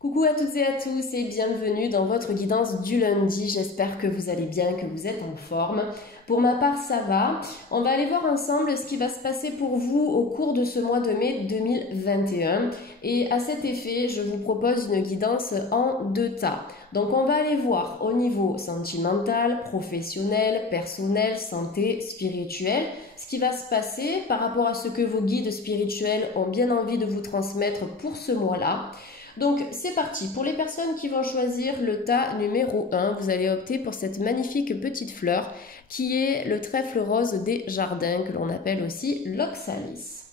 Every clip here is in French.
Coucou à toutes et à tous et bienvenue dans votre guidance du lundi. J'espère que vous allez bien, que vous êtes en forme. Pour ma part, ça va. On va aller voir ensemble ce qui va se passer pour vous au cours de ce mois de mai 2021. Et à cet effet, je vous propose une guidance en deux tas. Donc on va aller voir au niveau sentimental, professionnel, personnel, santé, spirituel, ce qui va se passer par rapport à ce que vos guides spirituels ont bien envie de vous transmettre pour ce mois-là. Donc c'est parti, pour les personnes qui vont choisir le tas numéro 1, vous allez opter pour cette magnifique petite fleur qui est le trèfle rose des jardins, que l'on appelle aussi l'oxalis.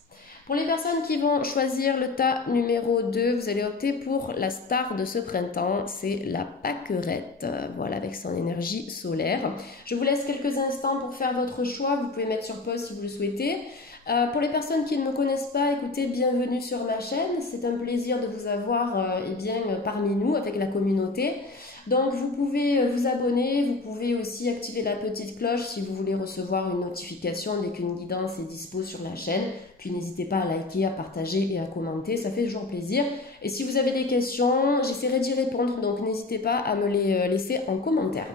Pour les personnes qui vont choisir le tas numéro 2, vous allez opter pour la star de ce printemps, c'est la pâquerette, voilà, avec son énergie solaire. Je vous laisse quelques instants pour faire votre choix, vous pouvez mettre sur pause si vous le souhaitez. Pour les personnes qui ne me connaissent pas, écoutez, bienvenue sur ma chaîne. C'est un plaisir de vous avoir parmi nous, avec la communauté. Donc vous pouvez vous abonner, vous pouvez aussi activer la petite cloche si vous voulez recevoir une notification dès qu'une guidance est dispo sur la chaîne. Puis n'hésitez pas à liker, à partager et à commenter, ça fait toujours plaisir. Et si vous avez des questions, j'essaierai d'y répondre, donc n'hésitez pas à me les laisser en commentaire.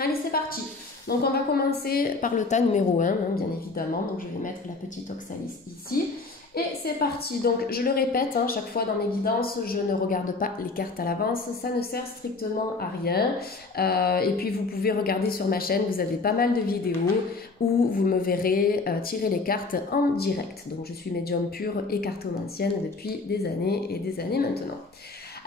Allez, c'est parti! Donc on va commencer par le tas numéro 1, hein, bien évidemment. Donc je vais mettre la petite oxalis ici. Et c'est parti. Donc je le répète, hein, chaque fois dans mes guidances, je ne regarde pas les cartes à l'avance. Ça ne sert strictement à rien. Et puis vous pouvez regarder sur ma chaîne, vous avez pas mal de vidéos où vous me verrez tirer les cartes en direct. Donc je suis médium pure et cartomancienne depuis des années et des années maintenant.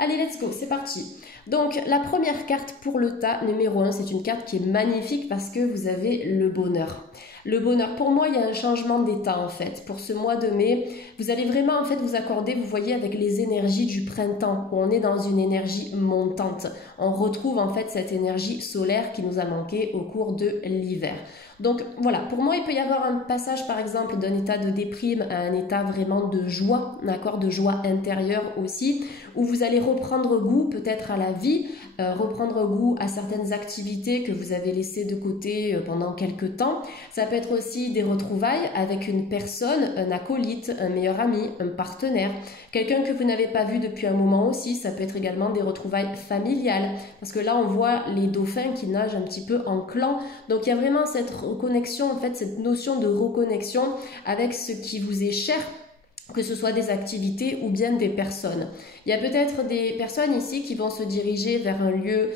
Allez, let's go, c'est parti. Donc, la première carte pour le tas numéro 1, c'est une carte qui est magnifique parce que vous avez le bonheur. Le bonheur, pour moi, il y a un changement d'état en fait. Pour ce mois de mai, vous allez vraiment en fait vous accorder, vous voyez, avec les énergies du printemps, où on est dans une énergie montante. On retrouve en fait cette énergie solaire qui nous a manqué au cours de l'hiver. Donc voilà, pour moi, il peut y avoir un passage par exemple d'un état de déprime à un état vraiment de joie, d'accord, de joie intérieure aussi, où vous allez reprendre goût peut-être à la vie, reprendre goût à certaines activités que vous avez laissées de côté pendant quelques temps. Ça peut être aussi des retrouvailles avec une personne, un acolyte, un meilleur ami, un partenaire, quelqu'un que vous n'avez pas vu depuis un moment aussi. Ça peut être également des retrouvailles familiales, parce que là on voit les dauphins qui nagent un petit peu en clan. Donc il y a vraiment cette reconnexion, en fait, cette notion de reconnexion avec ce qui vous est cher, que ce soit des activités ou bien des personnes. Il y a peut-être des personnes ici qui vont se diriger vers un lieu,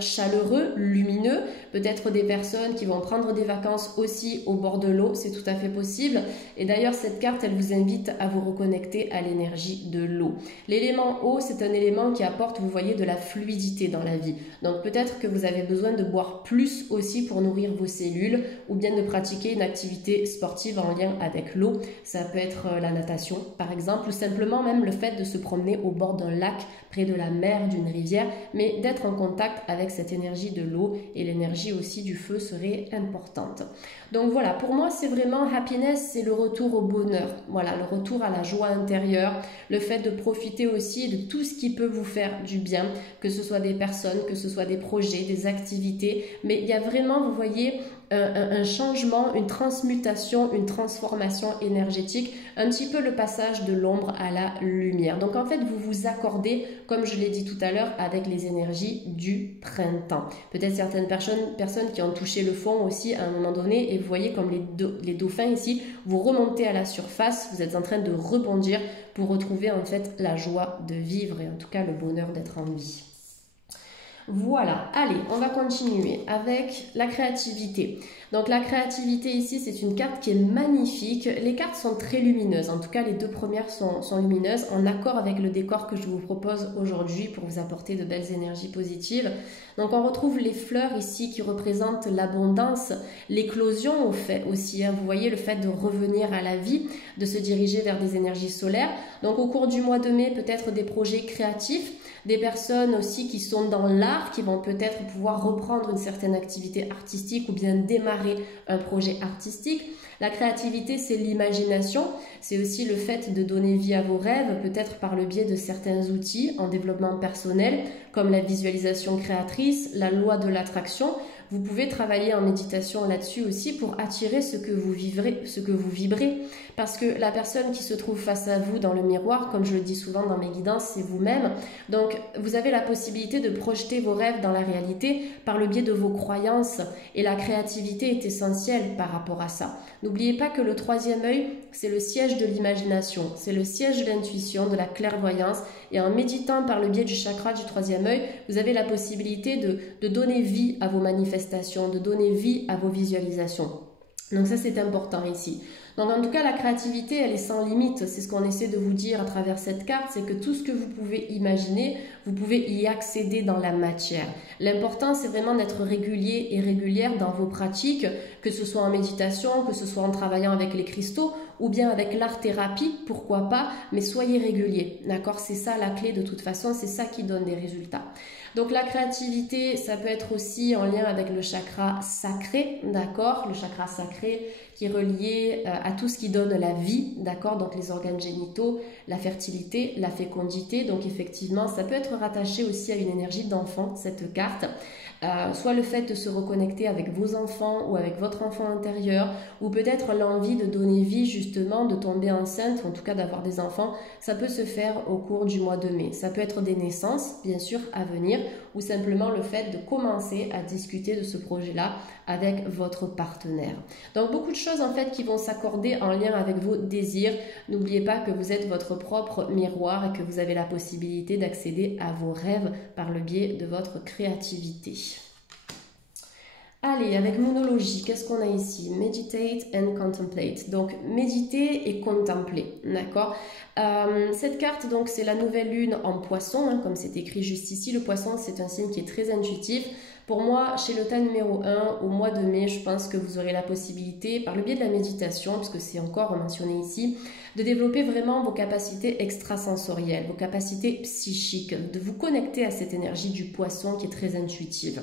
chaleureux, lumineux. Peut-être des personnes qui vont prendre des vacances aussi au bord de l'eau, c'est tout à fait possible. Et d'ailleurs, cette carte, elle vous invite à vous reconnecter à l'énergie de l'eau. L'élément eau, c'est un élément qui apporte, vous voyez, de la fluidité dans la vie. Donc peut-être que vous avez besoin de boire plus aussi pour nourrir vos cellules, ou bien de pratiquer une activité sportive en lien avec l'eau. Ça peut être la natation, par exemple, ou simplement même le fait de se promener au bord d'un lac, près de la mer, d'une rivière, mais d'être en contact avec cette énergie de l'eau, et l'énergie aussi du feu serait importante. Donc voilà, pour moi c'est vraiment happiness, c'est le retour au bonheur, voilà, le retour à la joie intérieure, le fait de profiter aussi de tout ce qui peut vous faire du bien, que ce soit des personnes, que ce soit des projets, des activités, mais il y a vraiment, vous voyez, un changement, une transmutation, une transformation énergétique, un petit peu le passage de l'ombre à la lumière. Donc en fait, vous vous accordez, comme je l'ai dit tout à l'heure, avec les énergies du printemps. Peut-être certaines personnes qui ont touché le fond aussi à un moment donné, et vous voyez comme les dauphins ici, vous remontez à la surface, vous êtes en train de rebondir pour retrouver en fait la joie de vivre et en tout cas le bonheur d'être en vie. Voilà, allez, on va continuer avec la créativité. Donc la créativité ici, c'est une carte qui est magnifique. Les cartes sont très lumineuses, en tout cas les deux premières sont lumineuses, en accord avec le décor que je vous propose aujourd'hui pour vous apporter de belles énergies positives. Donc on retrouve les fleurs ici qui représentent l'abondance, l'éclosion au fait aussi, hein. Vous voyez le fait de revenir à la vie, de se diriger vers des énergies solaires. Donc au cours du mois de mai, peut-être des projets créatifs, des personnes aussi qui sont dans l'art, qui vont peut-être pouvoir reprendre une certaine activité artistique ou bien démarrer un projet artistique. La créativité, c'est l'imagination, c'est aussi le fait de donner vie à vos rêves, peut-être par le biais de certains outils en développement personnel, comme la visualisation créatrice, la loi de l'attraction. Vous pouvez travailler en méditation là-dessus aussi pour attirer ce que vous vibrez. Parce que la personne qui se trouve face à vous dans le miroir, comme je le dis souvent dans mes guidances, c'est vous-même. Donc, vous avez la possibilité de projeter vos rêves dans la réalité par le biais de vos croyances. Et la créativité est essentielle par rapport à ça. N'oubliez pas que le troisième œil, c'est le siège de l'imagination, c'est le siège de l'intuition, de la clairvoyance. Et en méditant par le biais du chakra du troisième œil, vous avez la possibilité de donner vie à vos manifestations, de donner vie à vos visualisations. Donc ça, c'est important ici. Donc en tout cas, la créativité, elle est sans limite. C'est ce qu'on essaie de vous dire à travers cette carte, c'est que tout ce que vous pouvez imaginer, vous pouvez y accéder dans la matière. L'important, c'est vraiment d'être régulier et régulière dans vos pratiques, que ce soit en méditation, que ce soit en travaillant avec les cristaux, ou bien avec l'art-thérapie, pourquoi pas, mais soyez régulier, d'accord? C'est ça la clé de toute façon, c'est ça qui donne des résultats. Donc la créativité, ça peut être aussi en lien avec le chakra sacré, d'accord? Le chakra sacré qui est relié à tout ce qui donne la vie, d'accord? Donc les organes génitaux, la fertilité, la fécondité. Donc effectivement, ça peut être rattaché aussi à une énergie d'enfant, cette carte. Soit le fait de se reconnecter avec vos enfants ou avec votre enfant intérieur, ou peut-être l'envie de donner vie justement, de tomber enceinte, ou en tout cas d'avoir des enfants, ça peut se faire au cours du mois de mai. Ça peut être des naissances, bien sûr, à venir, ou simplement le fait de commencer à discuter de ce projet-là avec votre partenaire. Donc beaucoup de choses en fait qui vont s'accorder en lien avec vos désirs. N'oubliez pas que vous êtes votre propre miroir et que vous avez la possibilité d'accéder à vos rêves par le biais de votre créativité. Allez, avec monologie, qu'est-ce qu'on a ici? Meditate and contemplate. Donc, méditer et contempler, d'accord? Cette carte, donc, c'est la nouvelle lune en poisson, hein, comme c'est écrit juste ici. Le poisson, c'est un signe qui est très intuitif. Pour moi, chez le tas numéro 1, au mois de mai, je pense que vous aurez la possibilité, par le biais de la méditation, puisque c'est encore mentionné ici, de développer vraiment vos capacités extrasensorielles, vos capacités psychiques, de vous connecter à cette énergie du poisson qui est très intuitive.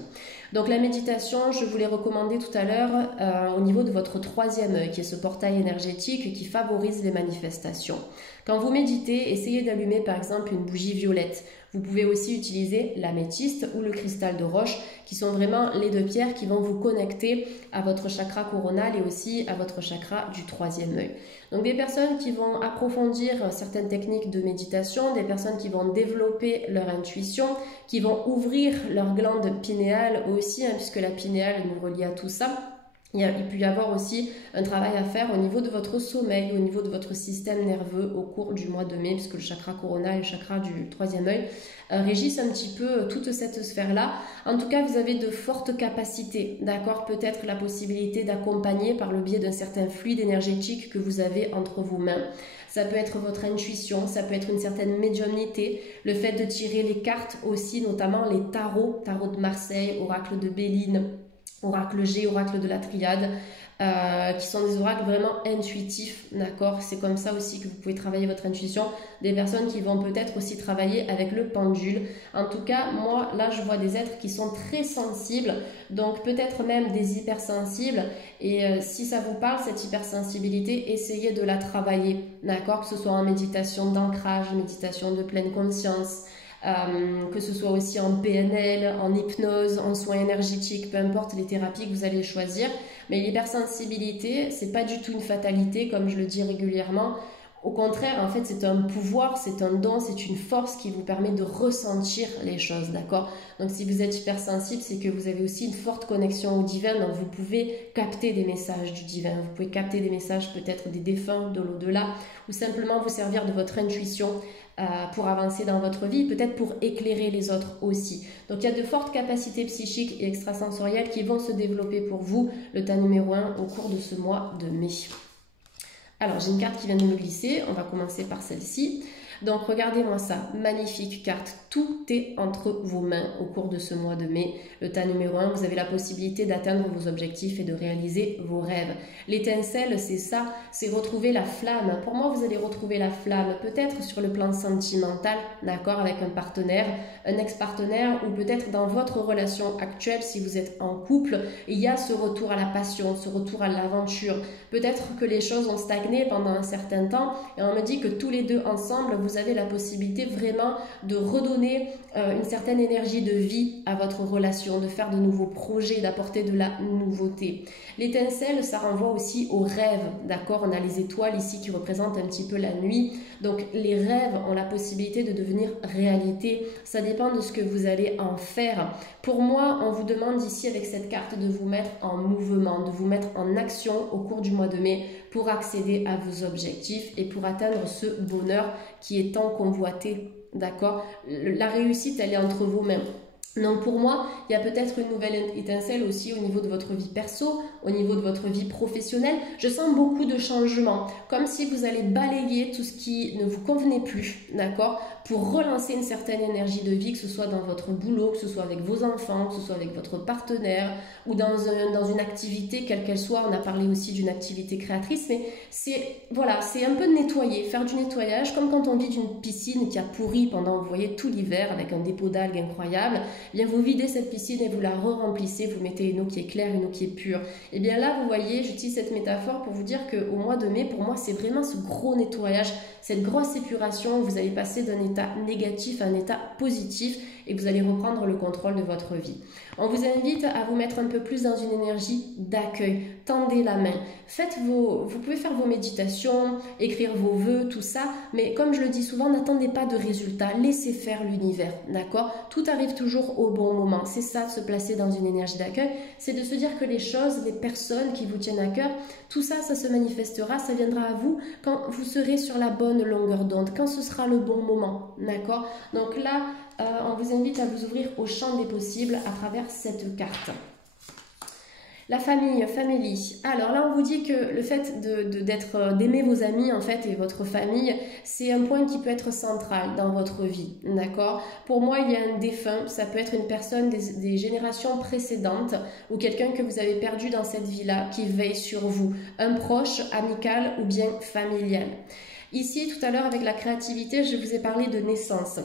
Donc la méditation, je vous l'ai recommandé tout à l'heure au niveau de votre troisième œil, qui est ce portail énergétique qui favorise les manifestations. Quand vous méditez, essayez d'allumer par exemple une bougie violette. Vous pouvez aussi utiliser l'améthyste ou le cristal de roche, qui sont vraiment les deux pierres qui vont vous connecter à votre chakra coronal et aussi à votre chakra du troisième œil. Donc des personnes qui vont approfondir certaines techniques de méditation, des personnes qui vont développer leur intuition, qui vont ouvrir leur glande pinéale aussi, hein, puisque la pinéale nous relie à tout ça. Il peut y avoir aussi un travail à faire au niveau de votre sommeil, au niveau de votre système nerveux au cours du mois de mai, puisque le chakra coronal et le chakra du troisième œil régissent un petit peu toute cette sphère-là. En tout cas, vous avez de fortes capacités, d'accord? Peut-être la possibilité d'accompagner par le biais d'un certain fluide énergétique que vous avez entre vos mains. Ça peut être votre intuition, ça peut être une certaine médiumnité, le fait de tirer les cartes aussi, notamment les tarots, tarot de Marseille, oracle de Béline, oracle G, oracle de la triade, qui sont des oracles vraiment intuitifs, d'accord? C'est comme ça aussi que vous pouvez travailler votre intuition. Des personnes qui vont peut-être aussi travailler avec le pendule. En tout cas, moi, là, je vois des êtres qui sont très sensibles, donc peut-être même des hypersensibles. Et si ça vous parle, cette hypersensibilité, essayez de la travailler, d'accord? Que ce soit en méditation d'ancrage, méditation de pleine conscience, que ce soit aussi en PNL, en hypnose, en soins énergétiques, peu importe les thérapies que vous allez choisir. Mais l'hypersensibilité, c'est pas du tout une fatalité, comme je le dis régulièrement. Au contraire, en fait, c'est un pouvoir, c'est un don, c'est une force qui vous permet de ressentir les choses, d'accord? Donc, si vous êtes hypersensible, c'est que vous avez aussi une forte connexion au divin, donc vous pouvez capter des messages du divin, vous pouvez capter des messages peut-être des défunts, de l'au-delà, ou simplement vous servir de votre intuition pour avancer dans votre vie, peut-être pour éclairer les autres aussi. Donc, il y a de fortes capacités psychiques et extrasensorielles qui vont se développer pour vous, le tas numéro 1, au cours de ce mois de mai. Alors, j'ai une carte qui vient de me glisser. On va commencer par celle-ci. Donc, regardez-moi ça. Magnifique carte. Tout est entre vos mains au cours de ce mois de mai. Le tas numéro 1, vous avez la possibilité d'atteindre vos objectifs et de réaliser vos rêves. L'étincelle, c'est ça, c'est retrouver la flamme. Pour moi, vous allez retrouver la flamme, peut-être sur le plan sentimental, d'accord, avec un partenaire, un ex-partenaire, ou peut-être dans votre relation actuelle, si vous êtes en couple, il y a ce retour à la passion, ce retour à l'aventure. Peut-être que les choses ont stagné pendant un certain temps, et on me dit que tous les deux ensemble, vous avez la possibilité vraiment de redonner une certaine énergie de vie à votre relation, de faire de nouveaux projets, d'apporter de la nouveauté. L'étincelle, ça renvoie aussi aux rêves, d'accord? On a les étoiles ici qui représentent un petit peu la nuit. Donc les rêves ont la possibilité de devenir réalité. Ça dépend de ce que vous allez en faire. Pour moi, on vous demande ici avec cette carte de vous mettre en mouvement, de vous mettre en action au cours du mois de mai pour accéder à vos objectifs et pour atteindre ce bonheur qui est tant convoité, d'accord? La réussite, elle est entre vos mains. Donc pour moi, il y a peut-être une nouvelle étincelle aussi au niveau de votre vie perso, au niveau de votre vie professionnelle. Je sens beaucoup de changements, comme si vous allez balayer tout ce qui ne vous convenait plus, d'accord, pour relancer une certaine énergie de vie, que ce soit dans votre boulot, que ce soit avec vos enfants, que ce soit avec votre partenaire ou dans une activité, quelle qu'elle soit. On a parlé aussi d'une activité créatrice, mais voilà, c'est un peu de nettoyer, faire du nettoyage, comme quand on vide une piscine qui a pourri pendant, vous voyez, tout l'hiver avec un dépôt d'algues incroyable. Eh bien, vous videz cette piscine et vous la re-remplissez, vous mettez une eau qui est claire, une eau qui est pure. Et bien là, vous voyez, j'utilise cette métaphore pour vous dire qu'au mois de mai, pour moi, c'est vraiment ce gros nettoyage, cette grosse épuration. Vous allez passer d'un état négatif à un état positif et vous allez reprendre le contrôle de votre vie. On vous invite à vous mettre un peu plus dans une énergie d'accueil. Tendez la main. Vous pouvez faire vos méditations, écrire vos vœux, tout ça, mais comme je le dis souvent, n'attendez pas de résultats. Laissez faire l'univers, d'accord? Tout arrive toujours au bon moment. C'est ça, de se placer dans une énergie d'accueil. C'est de se dire que les choses, les personnes qui vous tiennent à cœur, tout ça, ça se manifestera, ça viendra à vous quand vous serez sur la bonne longueur d'onde, quand ce sera le bon moment, d'accord? Donc là, on vous invite à vous ouvrir au champ des possibles à travers cette carte. La famille, family. Alors là, on vous dit que le fait d'aimer vos amis en fait et votre famille, c'est un point qui peut être central dans votre vie, d'accord? Pour moi, il y a un défunt, ça peut être une personne des générations précédentes ou quelqu'un que vous avez perdu dans cette vie-là qui veille sur vous, un proche, amical ou bien familial. Ici, tout à l'heure, avec la créativité, je vous ai parlé de naissance.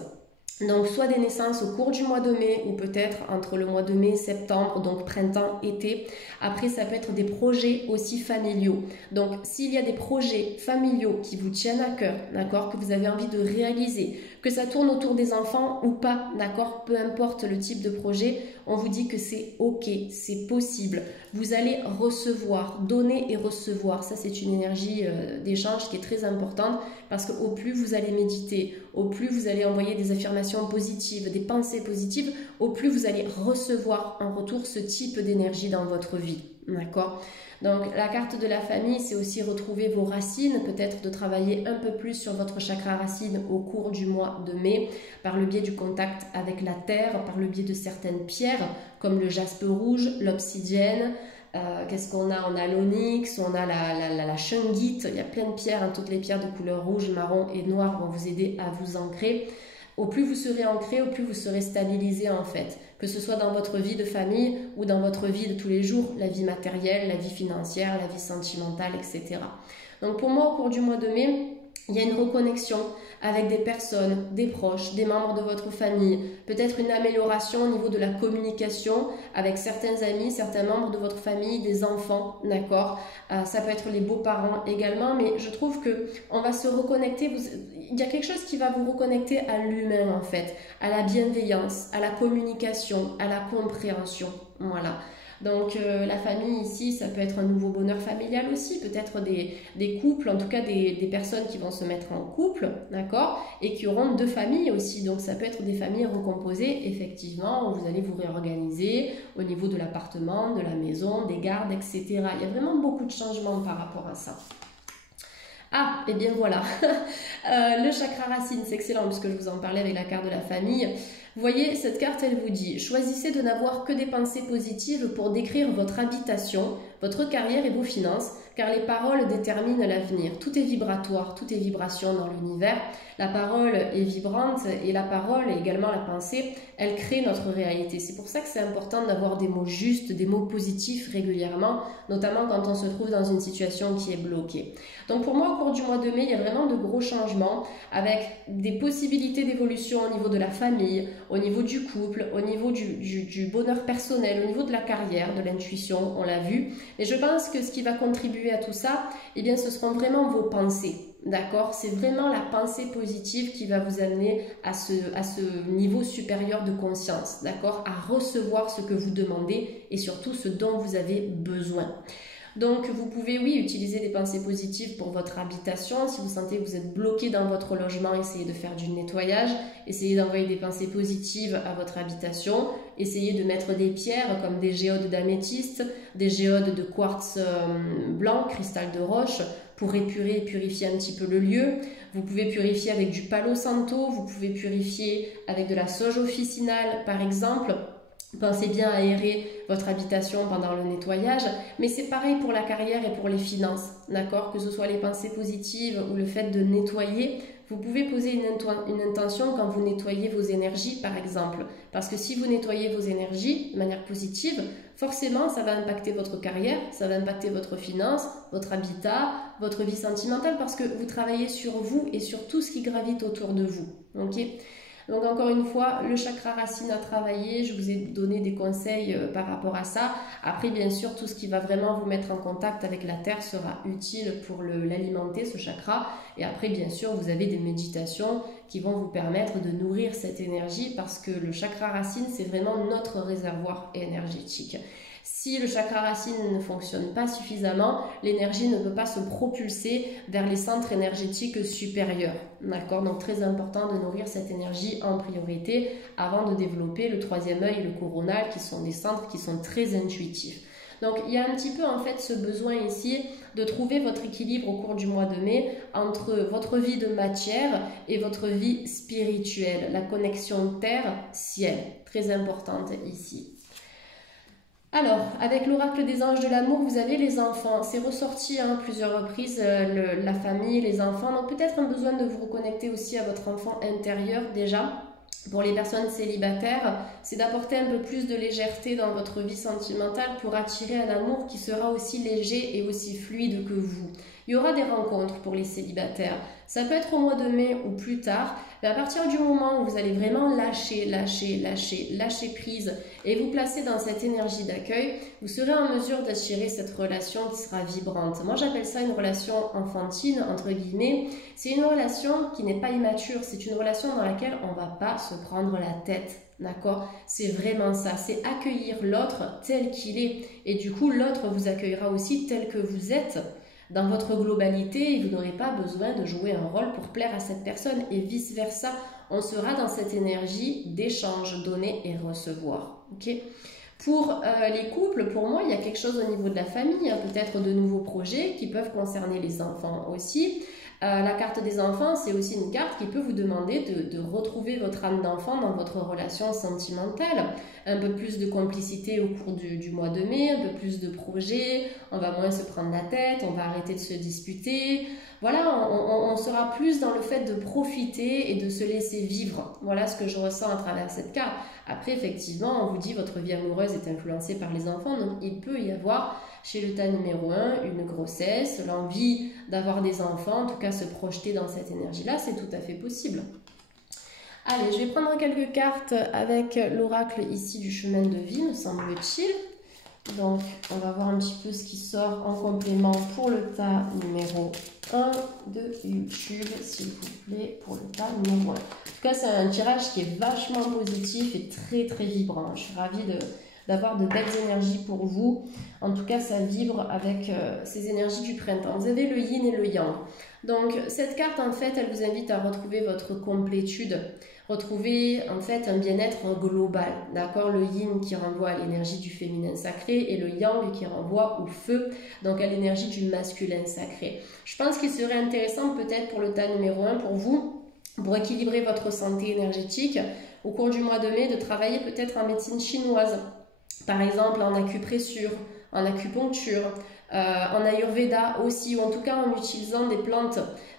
Donc soit des naissances au cours du mois de mai ou peut-être entre le mois de mai et septembre, donc printemps, été. Après ça peut être des projets aussi familiaux. Donc s'il y a des projets familiaux qui vous tiennent à cœur, d'accord, que vous avez envie de réaliser, que ça tourne autour des enfants ou pas, d'accord, peu importe le type de projet, on vous dit que c'est ok, c'est possible. Vous allez recevoir, donner et recevoir. Ça c'est une énergie d'échange qui est très importante parce qu'au plus vous allez méditer, au plus vous allez envoyer des affirmations positives, des pensées positives, au plus vous allez recevoir en retour ce type d'énergie dans votre vie, d'accord? Donc la carte de la famille, c'est aussi retrouver vos racines, peut-être de travailler un peu plus sur votre chakra racine au cours du mois de mai, par le biais du contact avec la terre, par le biais de certaines pierres, comme le jaspe rouge, l'obsidienne. Qu'est-ce qu'on a? On a l'onyx, on a la shungite, il y a plein de pierres, hein, toutes les pierres de couleur rouge, marron et noir vont vous aider à vous ancrer. Au plus vous serez ancré, au plus vous serez stabilisé en fait, que ce soit dans votre vie de famille ou dans votre vie de tous les jours, la vie matérielle, la vie financière, la vie sentimentale, etc. Donc pour moi, au cours du mois de mai, il y a une reconnexion avec des personnes, des proches, des membres de votre famille, peut-être une amélioration au niveau de la communication avec certains amis, certains membres de votre famille, des enfants, d'accord? Ça peut être les beaux-parents également, mais je trouve que on va se reconnecter, il y a quelque chose qui va vous reconnecter à l'humain en fait, à la bienveillance, à la communication, à la compréhension, voilà. Donc la famille ici, ça peut être un nouveau bonheur familial aussi, peut-être des couples, en tout cas des personnes qui vont se mettre en couple, d'accord, et qui auront deux familles aussi. Donc ça peut être des familles recomposées, effectivement, où vous allez vous réorganiser au niveau de l'appartement, de la maison, des gardes, etc. Il y a vraiment beaucoup de changements par rapport à ça. Ah, et bien voilà, le chakra racine, c'est excellent puisque je vous en parlais avec la carte de la famille. Vous voyez, cette carte, elle vous dit, choisissez de n'avoir que des pensées positives pour décrire votre habitation, votre carrière et vos finances, car les paroles déterminent l'avenir. Tout est vibratoire, tout est vibration dans l'univers. La parole est vibrante et la parole et également la pensée, elle crée notre réalité. C'est pour ça que c'est important d'avoir des mots justes, des mots positifs régulièrement, notamment quand on se trouve dans une situation qui est bloquée. Donc pour moi, au cours du mois de mai, il y a vraiment de gros changements avec des possibilités d'évolution au niveau de la famille, au niveau du couple, au niveau du bonheur personnel, au niveau de la carrière, de l'intuition, on l'a vu. Et je pense que ce qui va contribuer à tout ça, eh bien, ce seront vraiment vos pensées. d'accord? C'est vraiment la pensée positive qui va vous amener à ce niveau supérieur de conscience, d'accord? À recevoir ce que vous demandez et surtout ce dont vous avez besoin. Donc vous pouvez, oui, utiliser des pensées positives pour votre habitation. Si vous sentez que vous êtes bloqué dans votre logement, essayez de faire du nettoyage, essayez d'envoyer des pensées positives à votre habitation, essayez de mettre des pierres comme des géodes d'améthyste, des géodes de quartz blanc, cristal de roche, pour épurer et purifier un petit peu le lieu. Vous pouvez purifier avec du palo santo, vous pouvez purifier avec de la sauge officinale par exemple. Pensez bien à aérer votre habitation pendant le nettoyage, mais c'est pareil pour la carrière et pour les finances, d'accord? Que ce soit les pensées positives ou le fait de nettoyer, vous pouvez poser une intention quand vous nettoyez vos énergies, par exemple. Parce que si vous nettoyez vos énergies de manière positive, forcément, ça va impacter votre carrière, ça va impacter votre finance, votre habitat, votre vie sentimentale, parce que vous travaillez sur vous et sur tout ce qui gravite autour de vous, ok? Donc encore une fois, le chakra racine à travailler, je vous ai donné des conseils par rapport à ça. Après, bien sûr, tout ce qui va vraiment vous mettre en contact avec la terre sera utile pour l'alimenter, ce chakra. Et après, bien sûr, vous avez des méditations qui vont vous permettre de nourrir cette énergie parce que le chakra racine, c'est vraiment notre réservoir énergétique. Si le chakra racine ne fonctionne pas suffisamment, l'énergie ne peut pas se propulser vers les centres énergétiques supérieurs. D'accord? Donc très important de nourrir cette énergie en priorité avant de développer le troisième œil et le coronal qui sont des centres qui sont très intuitifs. Donc il y a un petit peu en fait ce besoin ici de trouver votre équilibre au cours du mois de mai entre votre vie de matière et votre vie spirituelle, la connexion terre-ciel, très importante ici. Alors, avec l'oracle des anges de l'amour, vous avez les enfants. C'est ressorti plusieurs reprises, la famille, les enfants. Donc peut-être un besoin de vous reconnecter aussi à votre enfant intérieur déjà. Pour les personnes célibataires, c'est d'apporter un peu plus de légèreté dans votre vie sentimentale pour attirer un amour qui sera aussi léger et aussi fluide que vous. Il y aura des rencontres pour les célibataires. Ça peut être au mois de mai ou plus tard, mais à partir du moment où vous allez vraiment lâcher prise et vous placer dans cette énergie d'accueil, vous serez en mesure d'attirer cette relation qui sera vibrante. Moi, j'appelle ça une relation enfantine, entre guillemets. C'est une relation qui n'est pas immature, c'est une relation dans laquelle on ne va pas se prendre la tête. D'accord? C'est vraiment ça, c'est accueillir l'autre tel qu'il est. Et du coup, l'autre vous accueillera aussi tel que vous êtes. Dans votre globalité, et vous n'aurez pas besoin de jouer un rôle pour plaire à cette personne et vice-versa. On sera dans cette énergie d'échange, donner et recevoir. Okay? Pour les couples, pour moi, il y a quelque chose au niveau de la famille, peut-être de nouveaux projets qui peuvent concerner les enfants aussi. La carte des enfants, c'est aussi une carte qui peut vous demander de retrouver votre âme d'enfant dans votre relation sentimentale. Un peu plus de complicité au cours du mois de mai, un peu plus de projets, on va moins se prendre la tête, on va arrêter de se disputer. Voilà, on sera plus dans le fait de profiter et de se laisser vivre. Voilà ce que je ressens à travers cette carte. Après, effectivement, on vous dit votre vie amoureuse est influencée par les enfants, donc il peut y avoir chez le tas numéro 1 une grossesse, l'envie d'avoir des enfants, en tout cas se projeter dans cette énergie-là, c'est tout à fait possible. Allez, je vais prendre quelques cartes avec l'oracle ici du chemin de vie, me semble-t-il. Donc, on va voir un petit peu ce qui sort en complément pour le tas numéro 1 de YouTube, s'il vous plaît, pour le tas numéro 1. En tout cas, c'est un tirage qui est vachement positif et très très vibrant. Je suis ravie d'avoir de belles énergies pour vous. En tout cas, ça vibre avec ces énergies du printemps. Vous avez le yin et le yang. Donc, cette carte, en fait, elle vous invite à retrouver votre complétude, retrouver, en fait, un bien-être global, d'accord? Le yin qui renvoie à l'énergie du féminin sacré et le yang qui renvoie au feu, donc à l'énergie du masculin sacré. Je pense qu'il serait intéressant, peut-être pour le tas numéro 1, pour vous, pour équilibrer votre santé énergétique, au cours du mois de mai, de travailler peut-être en médecine chinoise, par exemple en acupressure, en acupuncture, en ayurveda aussi, ou en tout cas en utilisant des plantes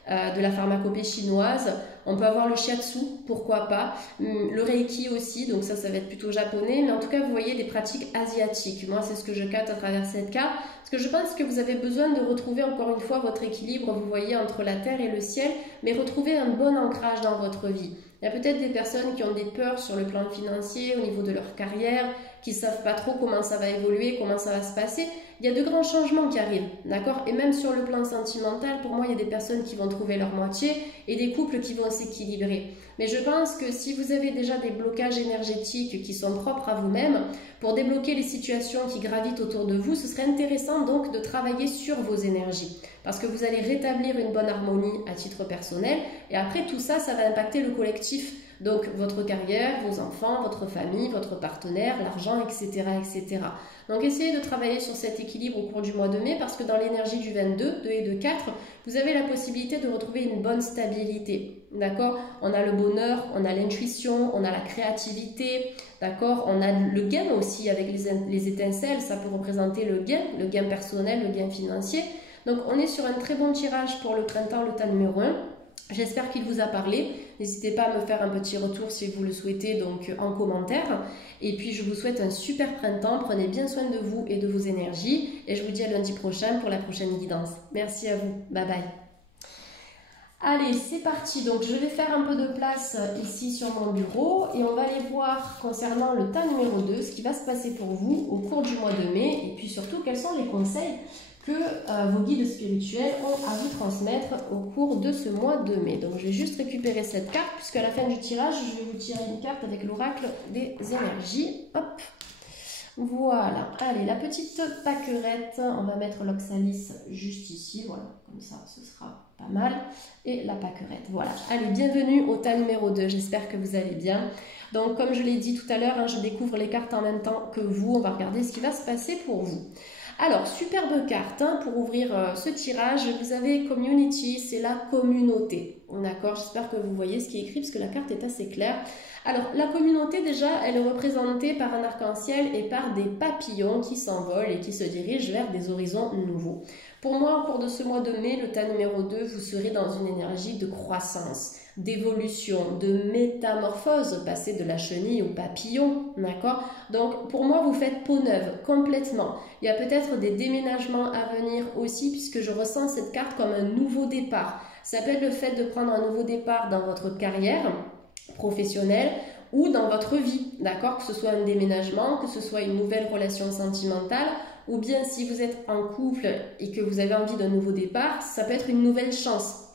de la pharmacopée chinoise. On peut avoir le shiatsu, pourquoi pas, le reiki aussi, donc ça va être plutôt japonais, mais en tout cas vous voyez des pratiques asiatiques. Moi c'est ce que je capte à travers cette carte, parce que je pense que vous avez besoin de retrouver encore une fois votre équilibre, vous voyez, entre la terre et le ciel, mais retrouver un bon ancrage dans votre vie. Il y a peut-être des personnes qui ont des peurs sur le plan financier, au niveau de leur carrière, qui ne savent pas trop comment ça va évoluer, comment ça va se passer. il y a de grands changements qui arrivent, d'accord? Et même sur le plan sentimental, pour moi, il y a des personnes qui vont trouver leur moitié et des couples qui vont s'équilibrer. Mais je pense que si vous avez déjà des blocages énergétiques qui sont propres à vous-même, pour débloquer les situations qui gravitent autour de vous, ce serait intéressant donc de travailler sur vos énergies. Parce que vous allez rétablir une bonne harmonie à titre personnel et après tout ça, ça va impacter le collectif. Donc votre carrière, vos enfants, votre famille, votre partenaire, l'argent, etc., etc. Donc essayez de travailler sur cet équilibre au cours du mois de mai parce que dans l'énergie du 22, 2 et 2, 4, vous avez la possibilité de retrouver une bonne stabilité. D'accord? On a le bonheur, on a l'intuition, on a la créativité, d'accord? On a le gain aussi avec les étincelles, ça peut représenter le gain personnel, le gain financier. Donc on est sur un très bon tirage pour le printemps, le tas numéro 1. J'espère qu'il vous a parlé. N'hésitez pas à me faire un petit retour si vous le souhaitez donc en commentaire. Et puis je vous souhaite un super printemps. Prenez bien soin de vous et de vos énergies. Et je vous dis à lundi prochain pour la prochaine guidance. Merci à vous. Bye bye. Allez, c'est parti. Donc je vais faire un peu de place ici sur mon bureau. Et on va aller voir concernant le tas numéro 2, ce qui va se passer pour vous au cours du mois de mai. Et puis surtout, quels sont les conseils que vos guides spirituels ont à vous transmettre au cours de ce mois de mai. Donc je vais juste récupérer cette carte puisqu'à la fin du tirage, je vais vous tirer une carte avec l'oracle des énergies. Hop, voilà. Allez, la petite pâquerette, on va mettre l'oxalis juste ici, voilà, comme ça ce sera pas mal. Et la pâquerette, voilà. Allez, bienvenue au tas numéro 2, j'espère que vous allez bien. Donc comme je l'ai dit tout à l'heure, hein, je découvre les cartes en même temps que vous, on va regarder ce qui va se passer pour vous. Alors, superbe carte hein, pour ouvrir ce tirage. Vous avez Community, c'est la communauté. D'accord, j'espère que vous voyez ce qui est écrit parce que la carte est assez claire. Alors, la communauté déjà, elle est représentée par un arc-en-ciel et par des papillons qui s'envolent et qui se dirigent vers des horizons nouveaux. Pour moi, au cours de ce mois de mai, le tas numéro 2, vous serez dans une énergie de croissance, d'évolution, de métamorphose, passer de la chenille au papillon, d'accord? Donc, pour moi, vous faites peau neuve, complètement. Il y a peut-être des déménagements à venir aussi, puisque je ressens cette carte comme un nouveau départ. Ça peut être le fait de prendre un nouveau départ dans votre carrière professionnelle ou dans votre vie, d'accord? Que ce soit un déménagement, que ce soit une nouvelle relation sentimentale, ou bien si vous êtes en couple et que vous avez envie d'un nouveau départ, ça peut être une nouvelle chance.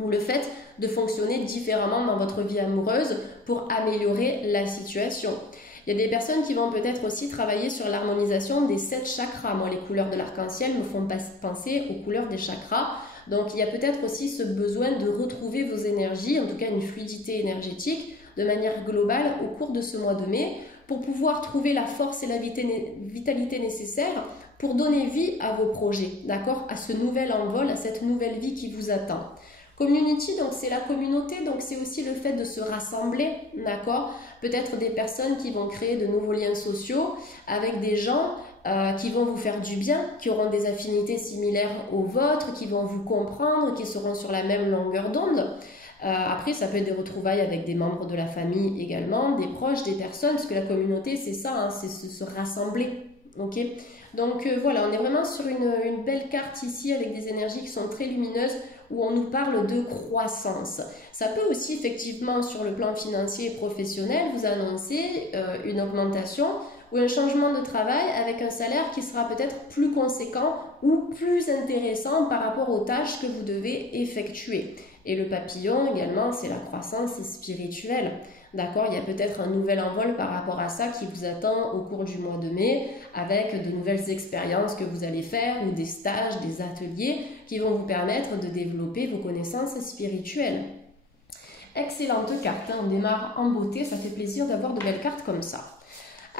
Ou le fait de fonctionner différemment dans votre vie amoureuse pour améliorer la situation. Il y a des personnes qui vont peut-être aussi travailler sur l'harmonisation des 7 chakras. Moi, les couleurs de l'arc-en-ciel me font penser aux couleurs des chakras. Donc, il y a peut-être aussi ce besoin de retrouver vos énergies, en tout cas une fluidité énergétique, de manière globale au cours de ce mois de mai, pour pouvoir trouver la force et la vitalité nécessaires pour donner vie à vos projets, d'accord? À ce nouvel envol, à cette nouvelle vie qui vous attend. Community, donc c'est la communauté, donc c'est aussi le fait de se rassembler, d'accord? Peut-être des personnes qui vont créer de nouveaux liens sociaux avec des gens qui vont vous faire du bien, qui auront des affinités similaires aux vôtres, qui vont vous comprendre, qui seront sur la même longueur d'onde. Après, ça peut être des retrouvailles avec des membres de la famille également, des proches, des personnes, parce que la communauté, c'est ça, hein, c'est se rassembler, ok? Donc voilà, on est vraiment sur une belle carte ici avec des énergies qui sont très lumineuses où on nous parle de croissance. Ça peut aussi effectivement sur le plan financier et professionnel vous annoncer une augmentation ou un changement de travail avec un salaire qui sera peut-être plus conséquent ou plus intéressant par rapport aux tâches que vous devez effectuer. Et le papillon également, c'est la croissance spirituelle. D'accord, il y a peut-être un nouvel envol par rapport à ça qui vous attend au cours du mois de mai avec de nouvelles expériences que vous allez faire ou des stages, des ateliers qui vont vous permettre de développer vos connaissances spirituelles. Excellente carte, hein, on démarre en beauté, ça fait plaisir d'avoir de belles cartes comme ça.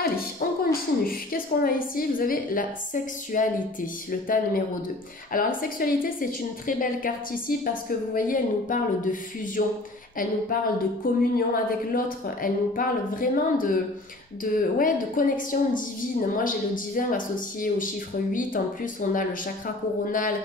Allez, on continue. Qu'est-ce qu'on a ici? Vous avez la sexualité, le tas numéro 2. Alors la sexualité, c'est une très belle carte ici parce que vous voyez, elle nous parle de fusion. Elle nous parle de communion avec l'autre, elle nous parle vraiment de connexion divine. Moi, j'ai le divin associé au chiffre 8. En plus, on a le chakra coronal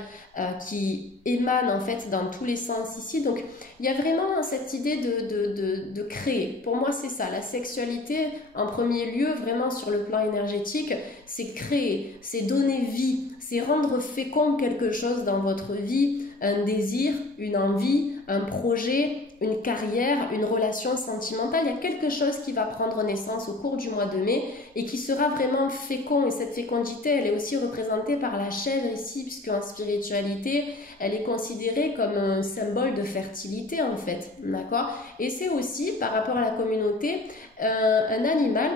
qui émane en fait dans tous les sens ici. Donc, il y a vraiment cette idée de créer. Pour moi, c'est ça. La sexualité, en premier lieu, vraiment sur le plan énergétique, c'est créer, c'est donner vie, c'est rendre fécond quelque chose dans votre vie, un désir, une envie, un projet, une carrière, une relation sentimentale. Il y a quelque chose qui va prendre naissance au cours du mois de mai et qui sera vraiment fécond. Et cette fécondité, elle est aussi représentée par la chèvre ici, puisque en spiritualité, elle est considérée comme un symbole de fertilité en fait, d'accord? Et c'est aussi, par rapport à la communauté, un animal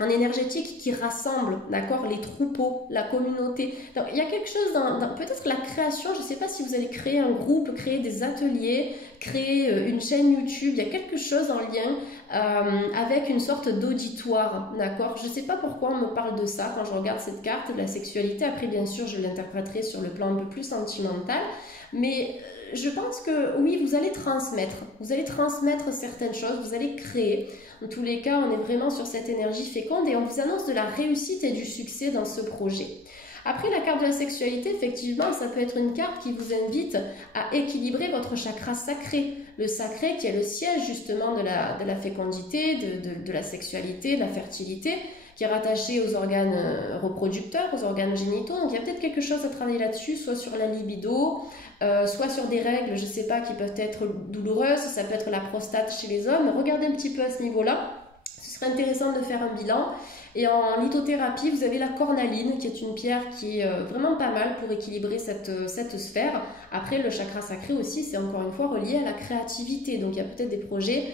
en énergétique qui rassemble, d'accord, les troupeaux, la communauté. Donc, il y a quelque chose dans peut-être la création, je ne sais pas si vous allez créer un groupe, créer des ateliers, créer une chaîne YouTube, il y a quelque chose en lien avec une sorte d'auditoire, d'accord. Je ne sais pas pourquoi on me parle de ça quand je regarde cette carte de la sexualité. Après, bien sûr, je l'interpréterai sur le plan un peu plus sentimental, mais je pense que oui, vous allez transmettre certaines choses, vous allez créer. En tous les cas, on est vraiment sur cette énergie féconde et on vous annonce de la réussite et du succès dans ce projet. Après, la carte de la sexualité, effectivement, ça peut être une carte qui vous invite à équilibrer votre chakra sacré. Le sacré qui est le siège justement de la fécondité, de la sexualité, de la fertilité, qui est rattaché aux organes reproducteurs, aux organes génitaux. Donc il y a peut-être quelque chose à travailler là-dessus, soit sur la libido, soit sur des règles, je ne sais pas, qui peuvent être douloureuses, ça peut être la prostate chez les hommes. Regardez un petit peu à ce niveau-là, ce serait intéressant de faire un bilan. Et en lithothérapie, vous avez la cornaline, qui est une pierre qui est vraiment pas mal pour équilibrer cette sphère. Après, le chakra sacré aussi, c'est encore une fois relié à la créativité. Donc il y a peut-être des projets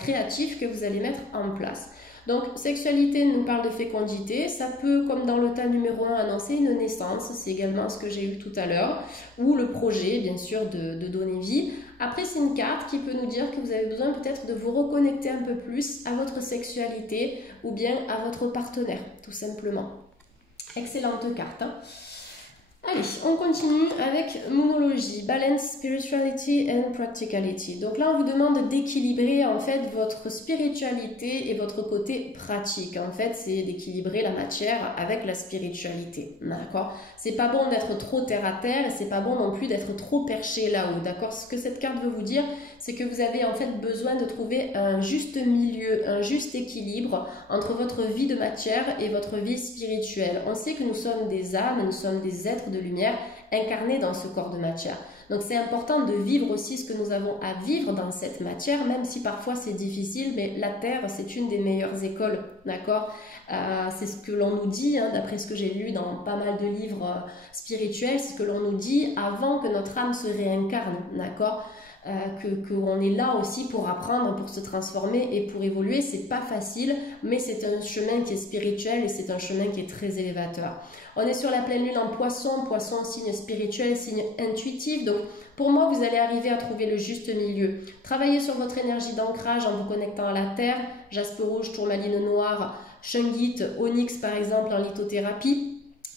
créatifs que vous allez mettre en place. Donc, sexualité nous parle de fécondité, ça peut, comme dans le tas numéro 1, annoncer une naissance, c'est également ce que j'ai eu tout à l'heure, ou le projet, bien sûr, de donner vie. Après, c'est une carte qui peut nous dire que vous avez besoin peut-être de vous reconnecter un peu plus à votre sexualité ou bien à votre partenaire, tout simplement. Excellente carte, hein. Allez, on continue avec Moonologie, Balance, Spirituality and Practicality. Donc là, on vous demande d'équilibrer en fait votre spiritualité et votre côté pratique. En fait, c'est d'équilibrer la matière avec la spiritualité, d'accord? C'est pas bon d'être trop terre à terre et c'est pas bon non plus d'être trop perché là-haut, d'accord? Ce que cette carte veut vous dire, c'est que vous avez en fait besoin de trouver un juste milieu, un juste équilibre entre votre vie de matière et votre vie spirituelle. On sait que nous sommes des âmes, nous sommes des êtres de lumière incarnés dans ce corps de matière. Donc c'est important de vivre aussi ce que nous avons à vivre dans cette matière, même si parfois c'est difficile, mais la Terre c'est une des meilleures écoles, d'accord? C'est ce que l'on nous dit, hein, d'après ce que j'ai lu dans pas mal de livres spirituels, c'est ce que l'on nous dit avant que notre âme se réincarne, d'accord? Qu'on est là aussi pour apprendre, pour se transformer et pour évoluer. C'est pas facile, mais c'est un chemin qui est spirituel et c'est un chemin qui est très élévateur. On est sur la pleine lune en poisson, poisson signe spirituel, signe intuitif. Donc pour moi, vous allez arriver à trouver le juste milieu. Travaillez sur votre énergie d'ancrage en vous connectant à la terre, jaspe rouge, tourmaline noire, shungite, onyx par exemple en lithothérapie.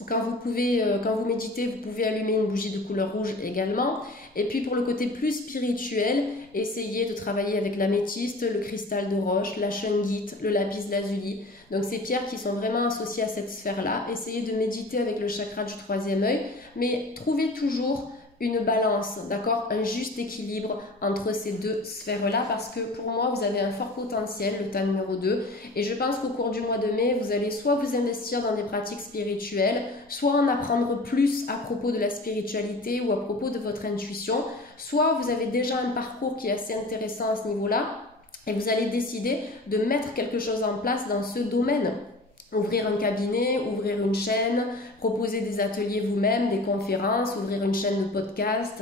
Quand vous méditez, vous pouvez allumer une bougie de couleur rouge également. Et puis pour le côté plus spirituel, essayez de travailler avec l'améthyste, le cristal de roche, la shungite, le lapis lazuli. Donc ces pierres qui sont vraiment associées à cette sphère-là. Essayez de méditer avec le chakra du troisième œil, mais trouvez toujours une balance, d'accord, un juste équilibre entre ces deux sphères-là, parce que pour moi, vous avez un fort potentiel, le tas numéro 2, et je pense qu'au cours du mois de mai, vous allez soit vous investir dans des pratiques spirituelles, soit en apprendre plus à propos de la spiritualité ou à propos de votre intuition, soit vous avez déjà un parcours qui est assez intéressant à ce niveau-là, et vous allez décider de mettre quelque chose en place dans ce domaine. Ouvrir un cabinet, ouvrir une chaîne, proposer des ateliers vous-même, des conférences, ouvrir une chaîne de podcast,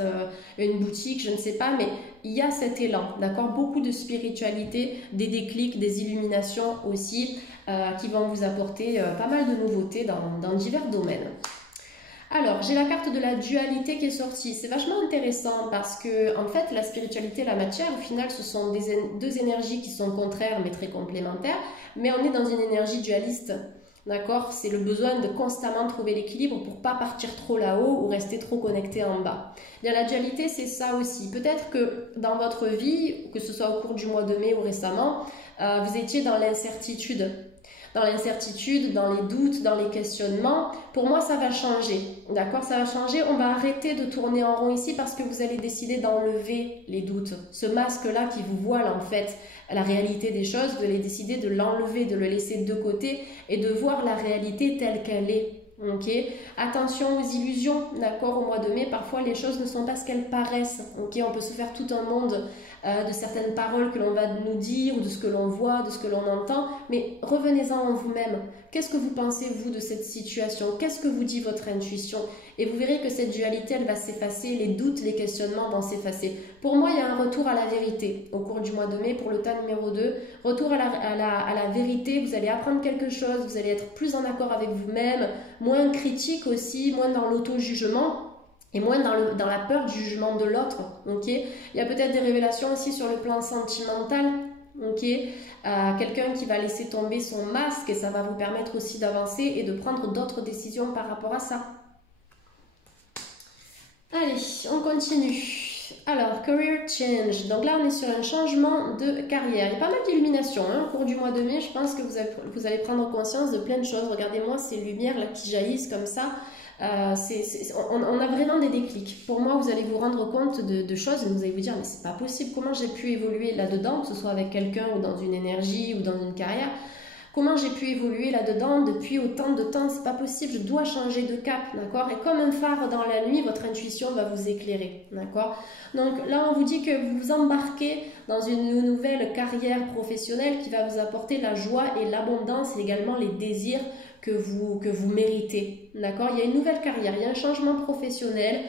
une boutique, je ne sais pas, mais il y a cet élan, d'accord? Beaucoup de spiritualité, des déclics, des illuminations aussi, qui vont vous apporter pas mal de nouveautés dans divers domaines. Alors, j'ai la carte de la dualité qui est sortie. C'est vachement intéressant parce que, en fait, la spiritualité et la matière, au final, ce sont deux énergies qui sont contraires mais très complémentaires. Mais on est dans une énergie dualiste, d'accord? C'est le besoin de constamment trouver l'équilibre pour pas partir trop là-haut ou rester trop connecté en bas. Bien, la dualité, c'est ça aussi. Peut-être que dans votre vie, que ce soit au cours du mois de mai ou récemment, vous étiez dans l'incertitude. Dans l'incertitude, dans les doutes, dans les questionnements. Pour moi, ça va changer, d'accord? Ça va changer, on va arrêter de tourner en rond ici parce que vous allez décider d'enlever les doutes. Ce masque-là qui vous voile en fait la réalité des choses, vous allez décider de l'enlever, de le laisser de côté et de voir la réalité telle qu'elle est. Ok, attention aux illusions, d'accord? Au mois de mai, parfois les choses ne sont pas ce qu'elles paraissent. Ok, on peut se faire tout un monde de certaines paroles que l'on va nous dire, ou de ce que l'on voit, de ce que l'on entend, mais revenez-en en vous-même. Qu'est-ce que vous pensez, vous, de cette situation? Qu'est-ce que vous dit votre intuition? Et vous verrez que cette dualité, elle va s'effacer, les doutes, les questionnements vont s'effacer. Pour moi, il y a un retour à la vérité au cours du mois de mai pour le tas numéro 2. Retour à la vérité, vous allez apprendre quelque chose, vous allez être plus en accord avec vous-même, moins critique aussi, moins dans l'auto-jugement. Et moins dans la peur du jugement de l'autre, ok? Il y a peut-être des révélations aussi sur le plan sentimental, ok? Quelqu'un qui va laisser tomber son masque et ça va vous permettre aussi d'avancer et de prendre d'autres décisions par rapport à ça. Allez, on continue. Alors, career change. Donc là, on est sur un changement de carrière. Il y a pas mal d'illumination au cours du mois de mai. Je pense que vous allez prendre conscience de plein de choses. Regardez-moi ces lumières là qui jaillissent comme ça. On a vraiment des déclics. Pour moi, vous allez vous rendre compte de choses et vous allez vous dire, mais c'est pas possible, comment j'ai pu évoluer là-dedans, que ce soit avec quelqu'un ou dans une énergie ou dans une carrière. Comment j'ai pu évoluer là-dedans depuis autant de temps, c'est pas possible, je dois changer de cap, d'accord? Et comme un phare dans la nuit, votre intuition va vous éclairer, d'accord? Donc là, on vous dit que vous vous embarquez dans une nouvelle carrière professionnelle qui va vous apporter la joie et l'abondance et également les désirs que vous méritez, d'accord? Il y a une nouvelle carrière, il y a un changement professionnel.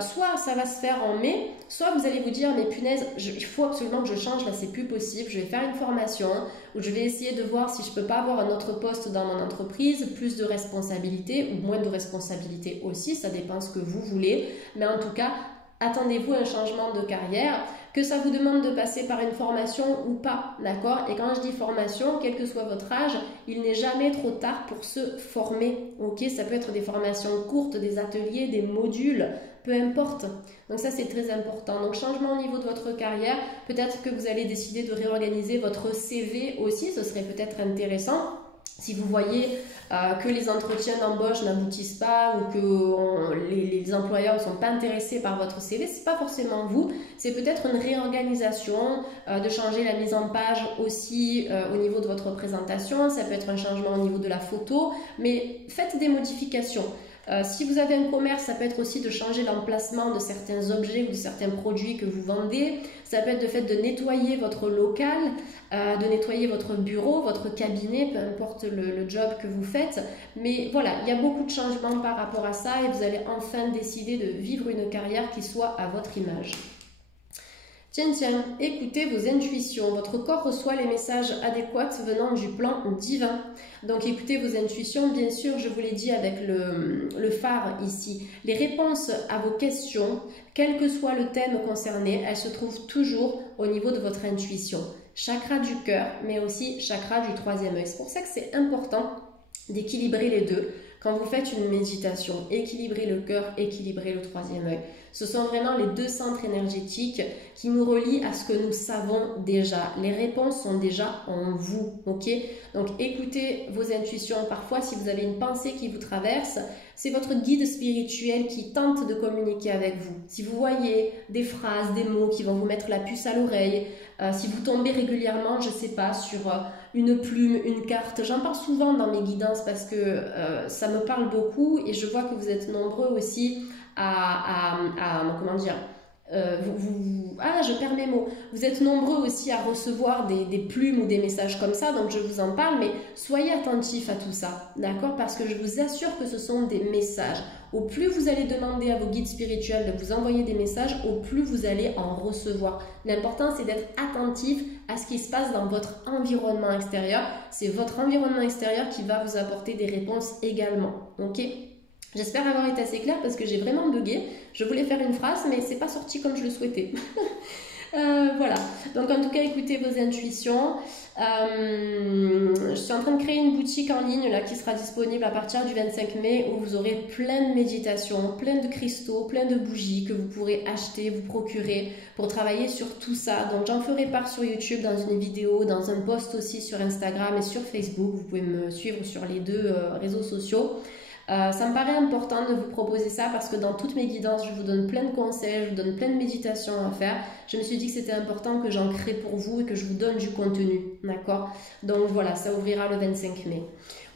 Soit ça va se faire en mai, soit vous allez vous dire, mais punaise, il faut absolument que je change, là c'est plus possible, je vais faire une formation, ou je vais essayer de voir si je peux pas avoir un autre poste dans mon entreprise, plus de responsabilités ou moins de responsabilités aussi, ça dépend ce que vous voulez, mais en tout cas, attendez-vous à un changement de carrière, que ça vous demande de passer par une formation ou pas, d'accord? Et quand je dis formation, quel que soit votre âge, il n'est jamais trop tard pour se former, ok? Ça peut être des formations courtes, des ateliers, des modules, peu importe. Donc ça, c'est très important. Donc changement au niveau de votre carrière, peut-être que vous allez décider de réorganiser votre CV aussi, ce serait peut-être intéressant. Si vous voyez que les entretiens d'embauche n'aboutissent pas ou que les employeurs ne sont pas intéressés par votre CV, ce n'est pas forcément vous, c'est peut-être une réorganisation, de changer la mise en page aussi au niveau de votre présentation, ça peut être un changement au niveau de la photo, mais faites des modifications. Si vous avez un commerce, ça peut être aussi de changer l'emplacement de certains objets ou de certains produits que vous vendez. Ça peut être le fait de nettoyer votre local, de nettoyer votre bureau, votre cabinet, peu importe le job que vous faites. Mais voilà, il y a beaucoup de changements par rapport à ça et vous allez enfin décider de vivre une carrière qui soit à votre image. Tiens, écoutez vos intuitions. Votre corps reçoit les messages adéquats venant du plan divin. Donc écoutez vos intuitions, bien sûr, je vous l'ai dit avec le phare ici. Les réponses à vos questions, quel que soit le thème concerné, elles se trouvent toujours au niveau de votre intuition. Chakra du cœur, mais aussi chakra du troisième œil. C'est pour ça que c'est important d'équilibrer les deux. Quand vous faites une méditation, équilibrez le cœur, équilibrez le troisième œil. Ce sont vraiment les deux centres énergétiques qui nous relient à ce que nous savons déjà. Les réponses sont déjà en vous, ok? Donc écoutez vos intuitions. Parfois, si vous avez une pensée qui vous traverse, c'est votre guide spirituel qui tente de communiquer avec vous. Si vous voyez des phrases, des mots qui vont vous mettre la puce à l'oreille, si vous tombez régulièrement, je ne sais pas, sur une plume, une carte, j'en parle souvent dans mes guidances parce que ça me parle beaucoup et je vois que vous êtes nombreux aussi comment dire, je perds mes mots. Vous êtes nombreux aussi à recevoir des plumes ou des messages comme ça, donc je vous en parle, mais soyez attentifs à tout ça, d'accord? Parce que je vous assure que ce sont des messages. Au plus vous allez demander à vos guides spirituels de vous envoyer des messages, au plus vous allez en recevoir. L'important, c'est d'être attentif à ce qui se passe dans votre environnement extérieur. C'est votre environnement extérieur qui va vous apporter des réponses également, ok? J'espère avoir été assez claire parce que j'ai vraiment bugué. Je voulais faire une phrase, mais c'est pas sorti comme je le souhaitais. Voilà. Donc en tout cas, écoutez vos intuitions. Je suis en train de créer une boutique en ligne là qui sera disponible à partir du 25 mai où vous aurez plein de méditations, plein de cristaux, plein de bougies que vous pourrez acheter, vous procurer pour travailler sur tout ça. Donc j'en ferai part sur YouTube dans une vidéo, dans un post aussi sur Instagram et sur Facebook. Vous pouvez me suivre sur les deux réseaux sociaux. Ça me paraît important de vous proposer ça parce que dans toutes mes guidances, je vous donne plein de conseils, je vous donne plein de méditations à faire. Je me suis dit que c'était important que j'en crée pour vous et que je vous donne du contenu, d'accord? Donc voilà, ça ouvrira le 25 mai.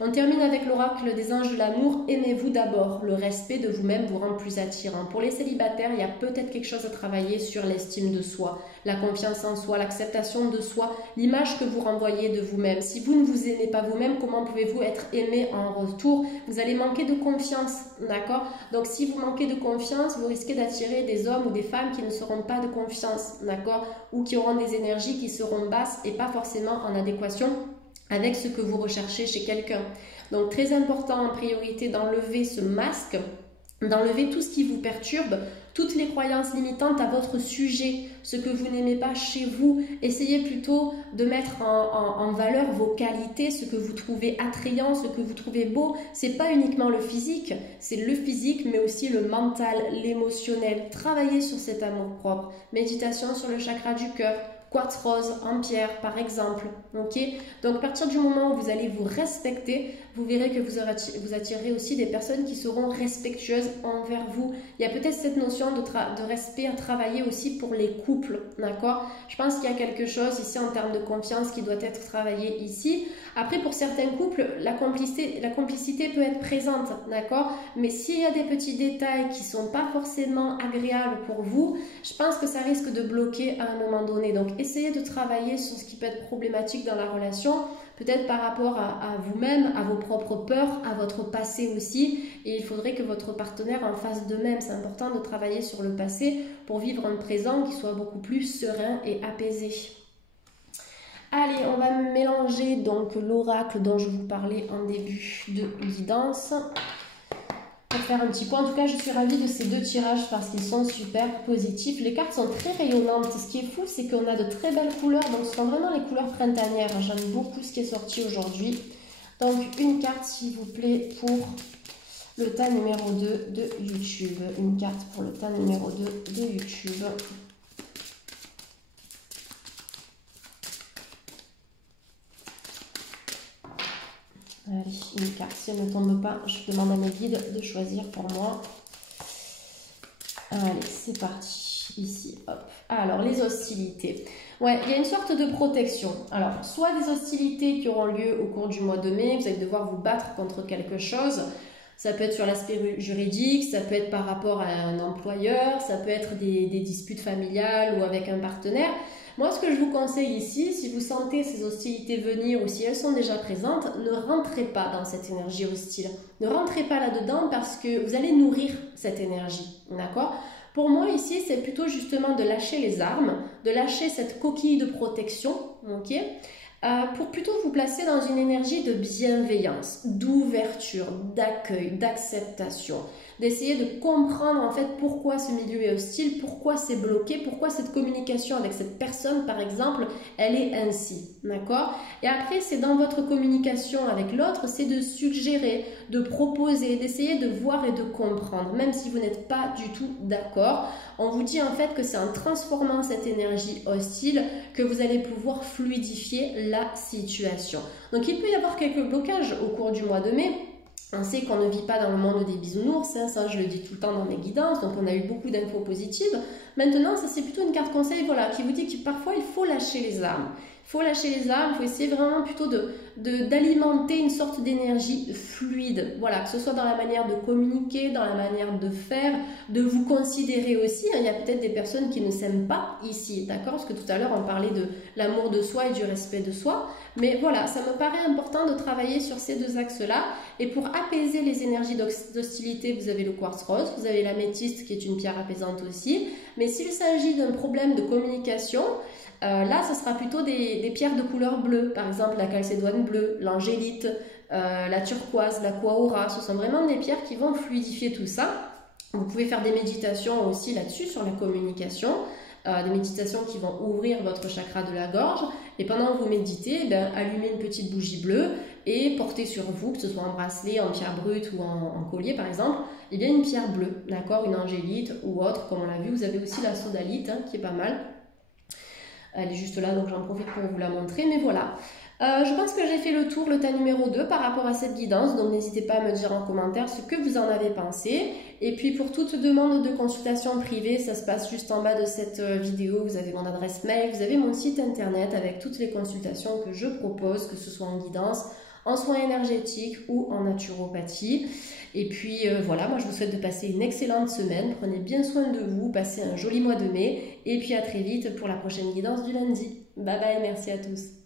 On termine avec l'oracle des anges de l'amour. Aimez-vous d'abord. Le respect de vous-même vous rend plus attirant. Pour les célibataires, il y a peut-être quelque chose à travailler sur l'estime de soi, la confiance en soi, l'acceptation de soi, l'image que vous renvoyez de vous-même. Si vous ne vous aimez pas vous-même, comment pouvez-vous être aimé en retour? Vous allez manquer de confiance, d'accord? Donc si vous manquez de confiance, vous risquez d'attirer des hommes ou des femmes qui ne seront pas de confiance, d'accord? Ou qui auront des énergies qui seront basses et pas forcément en adéquation avec ce que vous recherchez chez quelqu'un. Donc très important en priorité d'enlever ce masque, d'enlever tout ce qui vous perturbe, toutes les croyances limitantes à votre sujet, ce que vous n'aimez pas chez vous. Essayez plutôt de mettre en valeur vos qualités, ce que vous trouvez attrayant, ce que vous trouvez beau. C'est pas uniquement le physique, c'est le physique mais aussi le mental, l'émotionnel. Travaillez sur cet amour propre. Méditation sur le chakra du cœur. Quartz rose en pierre par exemple, ok? Donc à partir du moment où vous allez vous respecter, vous verrez que vous attirez aussi des personnes qui seront respectueuses envers vous. Il y a peut-être cette notion de respect à travailler aussi pour les couples, d'accord? Je pense qu'il y a quelque chose ici en termes de confiance qui doit être travaillé ici. Après, pour certains couples, la complicité peut être présente, d'accord? Mais s'il y a des petits détails qui ne sont pas forcément agréables pour vous, je pense que ça risque de bloquer à un moment donné. Donc, essayez de travailler sur ce qui peut être problématique dans la relation, peut-être par rapport à vous-même, à vos propres peurs, à votre passé aussi. Et il faudrait que votre partenaire en fasse de même. C'est important de travailler sur le passé pour vivre un présent qui soit beaucoup plus serein et apaisé. Allez, on va mélanger donc l'oracle dont je vous parlais en début de guidance. Pour faire un petit point, en tout cas je suis ravie de ces deux tirages parce qu'ils sont super positifs. Les cartes sont très rayonnantes. Ce qui est fou, c'est qu'on a de très belles couleurs, donc ce sont vraiment les couleurs printanières. J'aime beaucoup ce qui est sorti aujourd'hui. Donc une carte s'il vous plaît pour le tas numéro 2 de YouTube. Une carte pour le tas numéro 2 de YouTube. Allez, une carte, si elle ne tombe pas, je demande à mes guides de choisir pour moi. Allez, c'est parti. Ici, hop. Alors, les hostilités. Ouais, il y a une sorte de protection. Alors, soit des hostilités qui auront lieu au cours du mois de mai, vous allez devoir vous battre contre quelque chose. Ça peut être sur l'aspect juridique, ça peut être par rapport à un employeur, ça peut être des disputes familiales ou avec un partenaire. Moi, ce que je vous conseille ici, si vous sentez ces hostilités venir ou si elles sont déjà présentes, ne rentrez pas dans cette énergie hostile. Ne rentrez pas là-dedans parce que vous allez nourrir cette énergie, d'accord? Pour moi, ici, c'est plutôt justement de lâcher les armes, de lâcher cette coquille de protection, ok? Pour plutôt vous placer dans une énergie de bienveillance, d'ouverture, d'accueil, d'acceptation, d'essayer de comprendre en fait pourquoi ce milieu est hostile, pourquoi c'est bloqué, pourquoi cette communication avec cette personne par exemple, elle est ainsi, d'accord? Et après c'est dans votre communication avec l'autre, c'est de suggérer, de proposer, d'essayer de voir et de comprendre, même si vous n'êtes pas du tout d'accord. On vous dit en fait que c'est en transformant cette énergie hostile que vous allez pouvoir fluidifier la situation. Donc il peut y avoir quelques blocages au cours du mois de mai. On sait qu'on ne vit pas dans le monde des bisounours, hein, ça je le dis tout le temps dans mes guidances, donc on a eu beaucoup d'infos positives. Maintenant, ça c'est plutôt une carte conseil voilà, qui vous dit que parfois il faut lâcher les armes. Il faut lâcher les armes, il faut essayer vraiment plutôt d'alimenter une sorte d'énergie fluide. Voilà, que ce soit dans la manière de communiquer, dans la manière de faire, de vous considérer aussi. Il y a peut-être des personnes qui ne s'aiment pas ici, d'accord? Parce que tout à l'heure on parlait de l'amour de soi et du respect de soi. Mais voilà, ça me paraît important de travailler sur ces deux axes-là. Et pour apaiser les énergies d'hostilité, vous avez le quartz rose, vous avez l'améthyste qui est une pierre apaisante aussi. Mais s'il s'agit d'un problème de communication, là, ce sera plutôt des pierres de couleur bleue. Par exemple, la calcédoine bleue, l'angélite, la turquoise, la quaora. Ce sont vraiment des pierres qui vont fluidifier tout ça. Vous pouvez faire des méditations aussi là-dessus, sur la communication. Des méditations qui vont ouvrir votre chakra de la gorge. Et pendant que vous méditez, allumez une petite bougie bleue et portez sur vous, que ce soit en bracelet, en pierre brute ou en collier par exemple, et bien une pierre bleue, d'accord, une angélite ou autre, comme on l'a vu. Vous avez aussi la sodalite hein, qui est pas mal. Elle est juste là, donc j'en profite pour vous la montrer, mais voilà. Je pense que j'ai fait le tour, le tas numéro 2 par rapport à cette guidance, donc n'hésitez pas à me dire en commentaire ce que vous en avez pensé. Et puis pour toute demande de consultation privée, ça se passe juste en bas de cette vidéo, vous avez mon adresse mail, vous avez mon site internet avec toutes les consultations que je propose, que ce soit en guidance, en soins énergétiques ou en naturopathie. Et puis voilà, moi je vous souhaite de passer une excellente semaine, prenez bien soin de vous, passez un joli mois de mai, et puis à très vite pour la prochaine guidance du lundi. Bye bye, merci à tous.